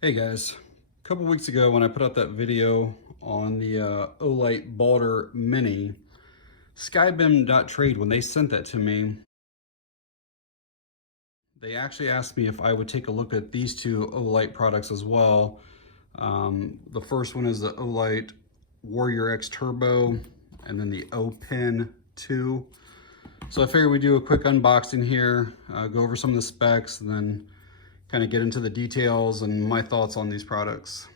Hey guys, a couple weeks ago when I put out that video on the Olight Balder Mini, Skybeam.trade, when they sent that to me, they actually asked me if I would take a look at these two Olight products as well. The first one is the Olight Warrior X Turbo, and then the Open 2. So I figured we'd do a quick unboxing here, go over some of the specs, and then kind of get into the details and my thoughts on these products.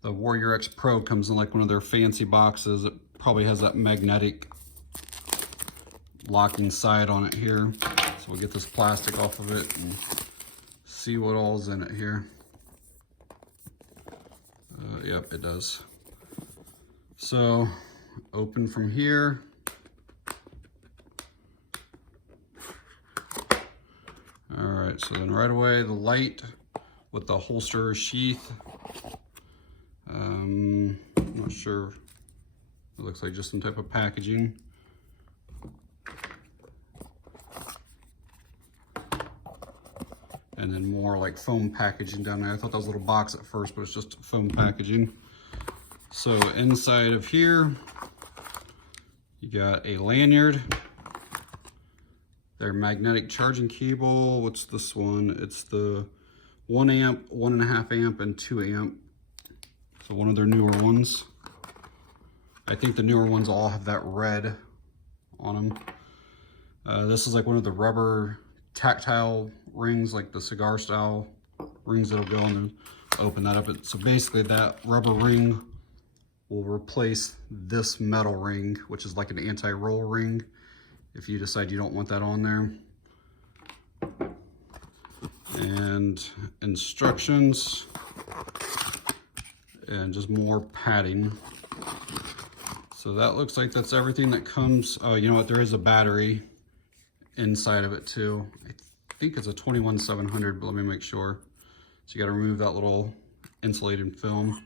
The Warrior X Pro comes in like one of their fancy boxes. It probably has that magnetic locking side on it here. So we'll get this plastic off of it and see what all's in it here. Yep, it does. So open from here. All right, so then right away, the light with the holster sheath. I'm not sure. It looks like just some type of packaging. And then more like foam packaging down there. I thought that was a little box at first, but it's just foam packaging. So inside of here, you got a lanyard. Their magnetic charging cable. What's this one? It's the 1 amp, 1.5 amp, and 2 amp. So one of their newer ones. I think the newer ones all have that red on them. This is like one of the rubber tactile rings, like the cigar style rings that'll go and then open that up. So basically that rubber ring will replace this metal ring, which is like an anti-roll ring, if you decide you don't want that on there. And instructions and just more padding. So that looks like that's everything that comes. Oh, you know what? There is a battery inside of it too. I think it's a 21700, but let me make sure. So you got to remove that little insulated film.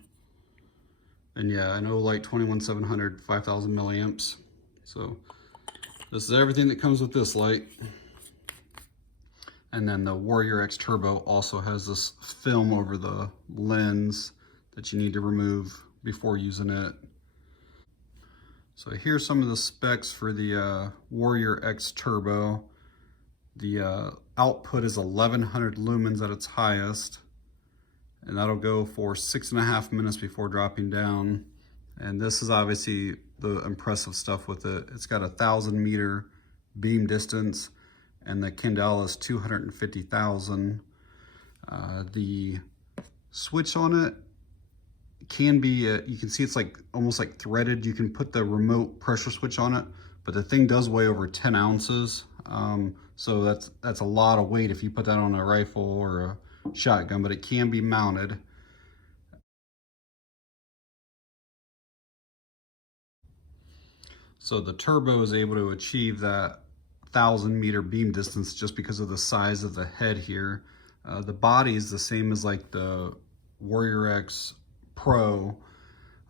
And yeah, an Olight 21700, 5000 milliamps. So this is everything that comes with this light. And then the Warrior X Turbo also has this film over the lens that you need to remove before using it. So here's some of the specs for the Warrior X Turbo. The output is 1100 lumens at its highest, and that'll go for 6.5 minutes before dropping down. And this is obviously the impressive stuff with it. It's got 1,000 meter beam distance, and the candela is 250,000. The switch on it can be, you can see it's like almost like threaded. You can put the remote pressure switch on it, but the thing does weigh over 10 ounces. So that's a lot of weight if you put that on a rifle or a shotgun, but it can be mounted. So the Turbo is able to achieve that 1,000 meter beam distance just because of the size of the head here. The body is the same as like the Warrior X Pro,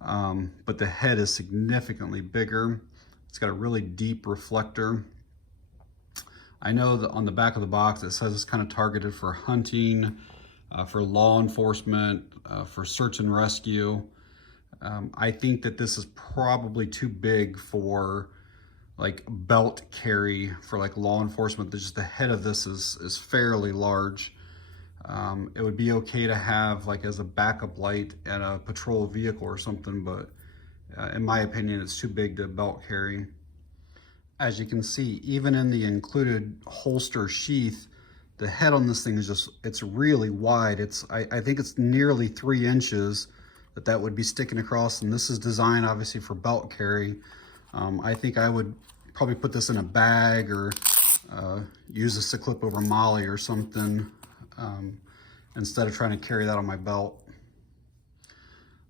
but the head is significantly bigger. It's got a really deep reflector. I know that on the back of the box it says it's kind of targeted for hunting, for law enforcement, for search and rescue. I think that this is probably too big for like belt carry for like law enforcement. Just the head of this is fairly large. It would be okay to have like as a backup light at a patrol vehicle or something, but in my opinion, it's too big to belt carry. As you can see, even in the included holster sheath, the head on this thing is just, it's really wide. I think it's nearly 3 inches that would be sticking across, and this is designed obviously for belt carry. I think I would probably put this in a bag or use this to clip over Molly or something, instead of trying to carry that on my belt.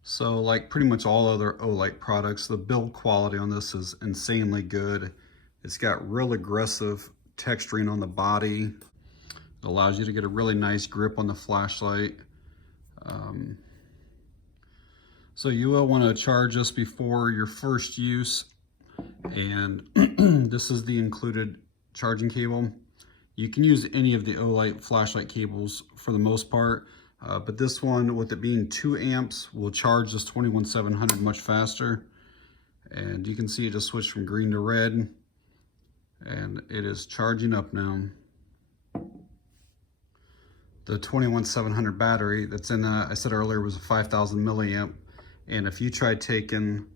So like pretty much all other Olight products, the build quality on this is insanely good. It's got real aggressive texturing on the body. It allows you to get a really nice grip on the flashlight. So you will want to charge this before your first use. And this is the included charging cable. You can use any of the Olight flashlight cables for the most part. But this one, with it being 2 amps, will charge this 21700 much faster. And you can see it just switched from green to red, and it is charging up now. The 21700 battery that's in that, I said earlier, was a 5000 milliamp. And if you try taking,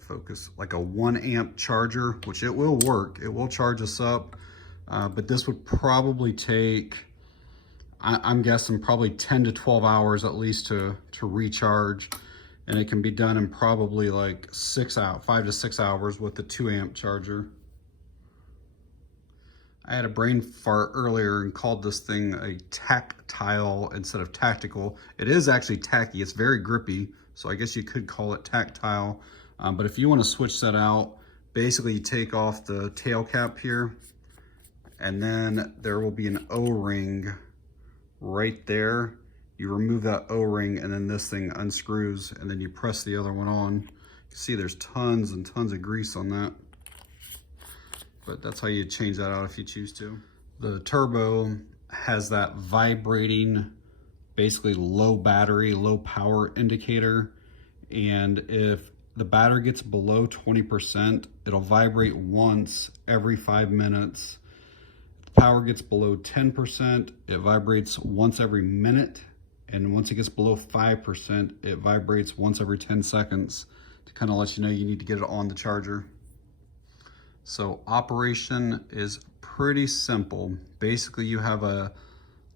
focus, like a 1 amp charger, which it will work, it will charge us up, but this would probably take, I'm guessing, probably 10 to 12 hours at least to recharge. And it can be done in probably like 5 to 6 hours with the 2 amp charger. I had a brain fart earlier and called this thing a tactile instead of tactical. It is actually tacky, it's very grippy, so I guess you could call it tactile. But if you want to switch that out, basically you take off the tail cap here, and then there will be an O-ring right there. You remove that O-ring, and then this thing unscrews, and then you press the other one on. You can see there's tons and tons of grease on that. But that's how you change that out if you choose to. The turbo has that vibrating, basically low battery, low power indicator. And if the battery gets below 20%, it'll vibrate once every 5 minutes. If the power gets below 10%, it vibrates once every minute. And once it gets below 5%, it vibrates once every 10 seconds to kind of let you know you need to get it on the charger. So operation is pretty simple. Basically, you have a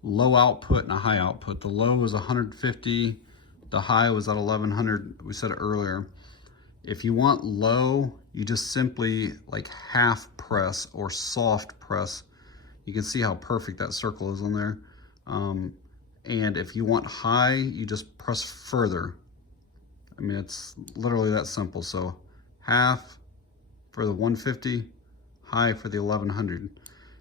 low output and a high output. The low is 150, the high was at 1100, we said it earlier. If you want low, you just simply like half press or soft press. You can see how perfect that circle is on there. And if you want high, you just press further. I mean, it's literally that simple. So half for the 150, high for the 1100.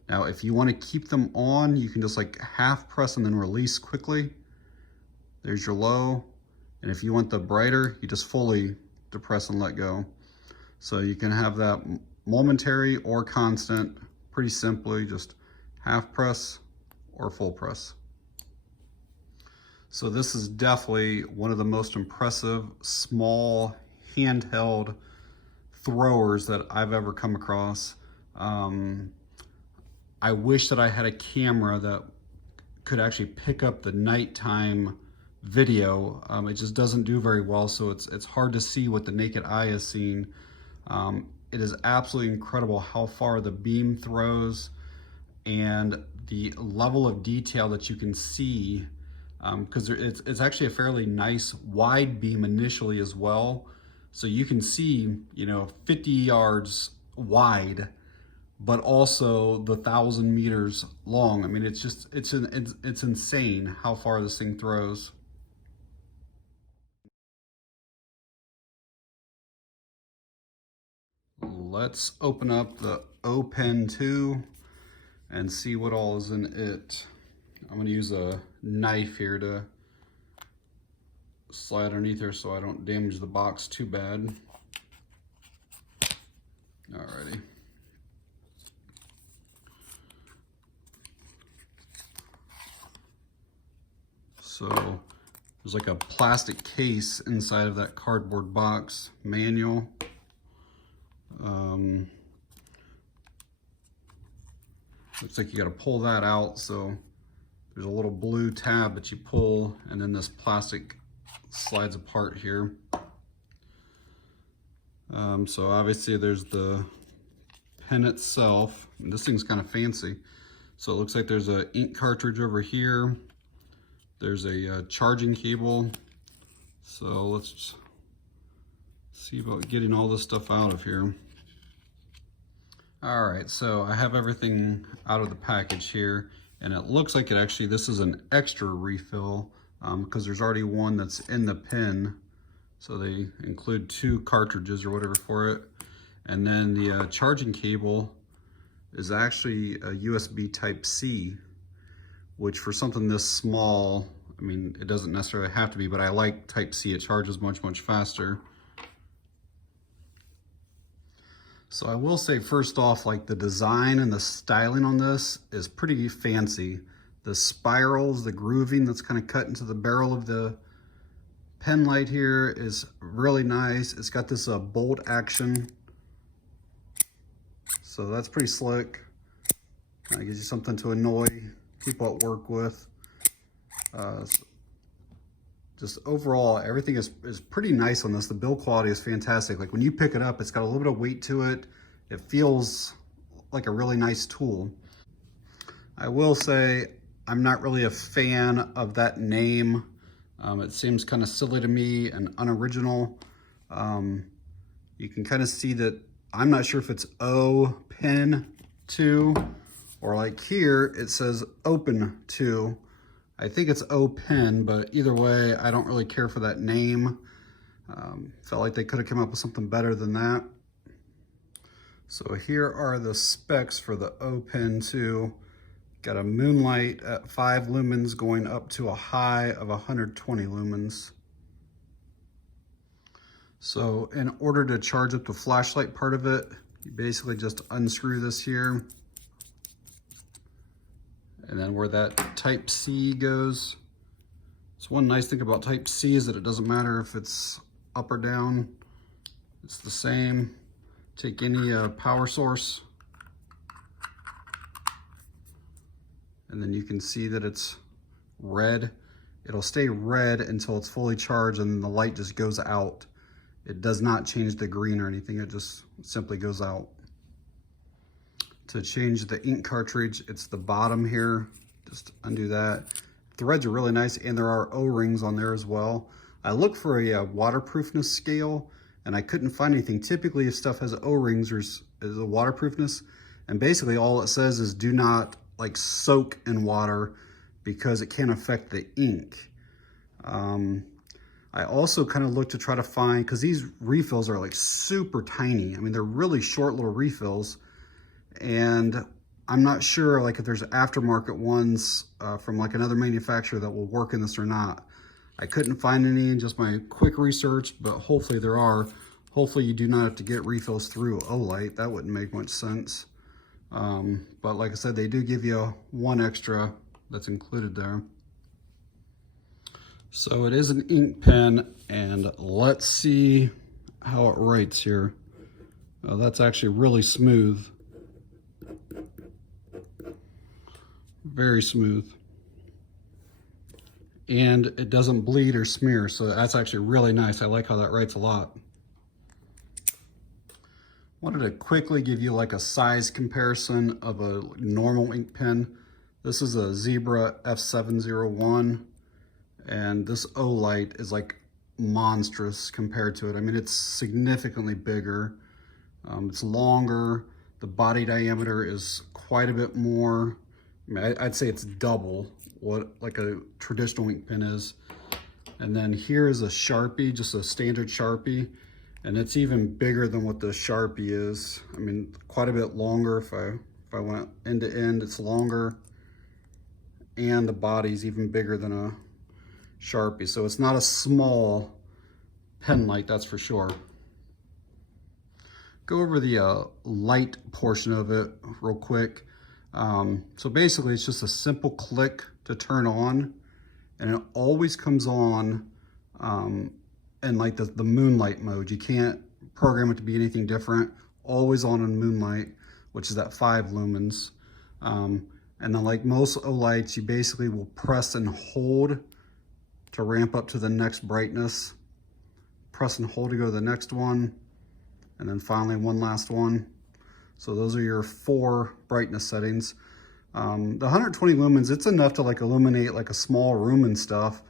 Now, if you want to keep them on, you can just like half press and then release quickly. There's your low. And if you want the brighter, you just fully depress and let go. So you can have that momentary or constant, pretty simply, just half press or full press. So this is definitely one of the most impressive small handheld throwers that I've ever come across. I wish that I had a camera that could actually pick up the nighttime video. It just doesn't do very well, so it's hard to see what the naked eye is seeing. It is absolutely incredible how far the beam throws and the level of detail that you can see, because it's actually a fairly nice wide beam initially as well. So you can see, 50 yards wide, but also the 1,000 meters long. I mean, it's insane how far this thing throws. Let's open up the Open 2 and see what all is in it. I'm going to use a knife here to slide underneath her so I don't damage the box too bad. Alrighty. So there's like a plastic case inside of that cardboard box. Manual. Looks like you got to pull that out, so there's a little blue tab that you pull, and then this plastic slides apart here. So obviously there's the pen itself, and this thing's kind of fancy. So it looks like there's an ink cartridge over here. There's a charging cable. So let's see about getting all this stuff out of here. All right, so I have everything out of the package here, and it looks like this is an extra refill, because there's already one that's in the pen. So they include 2 cartridges or whatever for it. And then the charging cable is actually a USB Type-C, which for something this small, I mean, it doesn't necessarily have to be, but I like Type-C. It charges much, much faster. So I will say, first off, like the design and the styling on this is pretty fancy. The spirals, the grooving that's kind of cut into the barrel of the pen light here is really nice. It's got this bolt action, so that's pretty slick. Kind of gives you something to annoy people at work with. Just overall, everything is pretty nice on this. The build quality is fantastic. Like when you pick it up, it's got a little bit of weight to it. It feels like a really nice tool. I will say I'm not really a fan of that name. It seems kind of silly to me and unoriginal. You can kind of see that I'm not sure if it's O Pen 2 or like here it says Open 2. I think it's O Pen, but either way, I don't really care for that name. Felt like they could have come up with something better than that. So here are the specs for the O Pen 2. Got a moonlight at 5 lumens going up to a high of 120 lumens. So in order to charge up the flashlight part of it, you basically just unscrew this here. And then where that Type C goes. So one nice thing about Type C is that it doesn't matter if it's up or down. It's the same. Take any power source. And then you can see that it's red. It'll stay red until it's fully charged and then the light just goes out. It does not change the green or anything, it just simply goes out. To change the ink cartridge, it's the bottom here. Just undo that. Threads are really nice and there are O-rings on there as well. I looked for a waterproofness scale and I couldn't find anything. Typically if stuff has O-rings, there's a waterproofness, and basically all it says is do not like soak in water because it can affect the ink. I also kind of looked to try to find, because these refills are like super tiny. I mean, they're really short little refills, and I'm not sure like if there's aftermarket ones from like another manufacturer that will work in this or not. I couldn't find any in just my quick research, but hopefully there are. Hopefully you do not have to get refills through Olight. That wouldn't make much sense. But like I said, they do give you one extra that's included there. So it is an ink pen, and let's see how it writes here. Oh, that's actually really smooth. Very smooth. And it doesn't bleed or smear, so that's actually really nice. I like how that writes a lot. Wanted to quickly give you like a size comparison of a normal ink pen. This is a Zebra F701, and this Olight is like monstrous compared to it. I mean, it's significantly bigger. It's longer. The body diameter is quite a bit more. I mean, I'd say it's double what like a traditional ink pen is. And then here is a Sharpie, just a standard Sharpie. And it's even bigger than what the Sharpie is. I mean, quite a bit longer. If I went end to end, it's longer. And the body's even bigger than a Sharpie. So it's not a small pen light, that's for sure. Go over the light portion of it real quick. So basically it's just a simple click to turn on, and it always comes on in like the moonlight mode. You can't program it to be anything different. Always on in moonlight, which is at 5 lumens. And then like most Olights, you basically will press and hold to ramp up to the next brightness. Press and hold to go to the next one. And then finally one last one. So those are your 4 brightness settings. The 120 lumens, it's enough to like illuminate like a small room and stuff.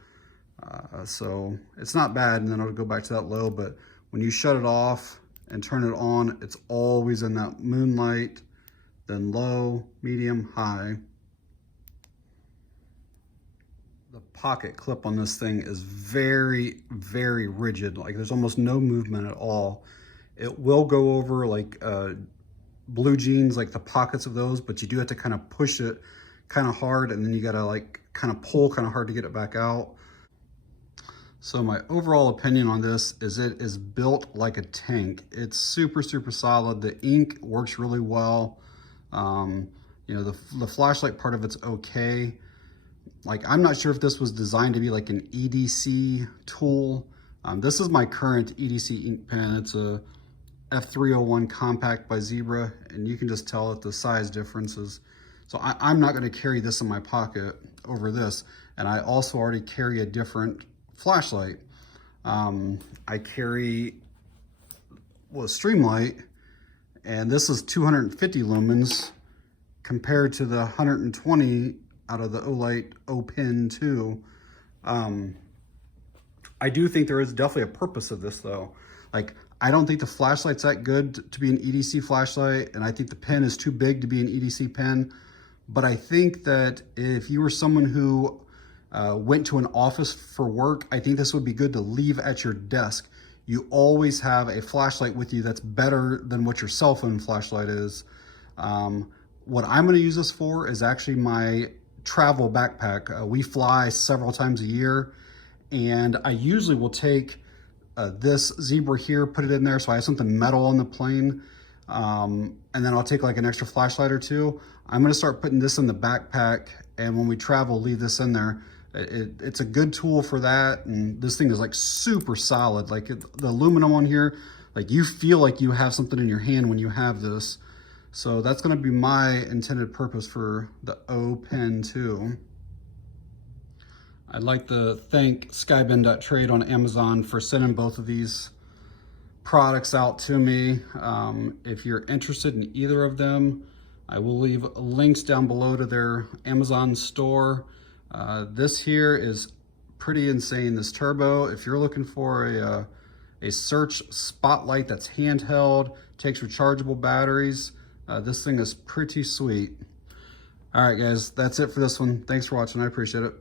So it's not bad, and then it'll go back to that low, but when you shut it off and turn it on, it's always in that moonlight, then low, medium, high. The pocket clip on this thing is very, very rigid. Like there's almost no movement at all. It will go over like blue jeans, like the pockets of those, but you do have to kind of push it kind of hard, and then you gotta like kind of pull kind of hard to get it back out. So my overall opinion on this is it is built like a tank. It's super, super solid. The ink works really well. You know, the flashlight part of it's okay. Like, I'm not sure if this was designed to be like an EDC tool. This is my current EDC ink pen. It's a F301 compact by Zebra, and you can just tell that the size differences. So I'm not going to carry this in my pocket over this. And I also already carry a different flashlight. I carry a Streamlight, and this is 250 lumens compared to the 120 out of the Olight Open 2. I do think there is definitely a purpose of this though. Like, I don't think the flashlight's that good to be an EDC flashlight, and I think the pen is too big to be an EDC pen. But I think that if you were someone who went to an office for work, I think this would be good to leave at your desk. You always have a flashlight with you that's better than what your cell phone flashlight is. What I'm going to use this for is actually my travel backpack. We fly several times a year, and I usually will take this Zebra here, put it in there so I have something metal on the plane, and then I'll take like an extra flashlight or two. I'm going to start putting this in the backpack, and when we travel, leave this in there. It's a good tool for that, and this thing is like super solid. Like the aluminum on here, like you feel like you have something in your hand when you have this. So that's going to be my intended purpose for the O Pen 2. I'd like to thank Skybend.trade on Amazon for sending both of these products out to me. If you're interested in either of them, I will leave links down below to their Amazon store. This here is pretty insane, this Turbo. If you're looking for a search spotlight that's handheld, takes rechargeable batteries, this thing is pretty sweet. All right, guys, that's it for this one. Thanks for watching. I appreciate it.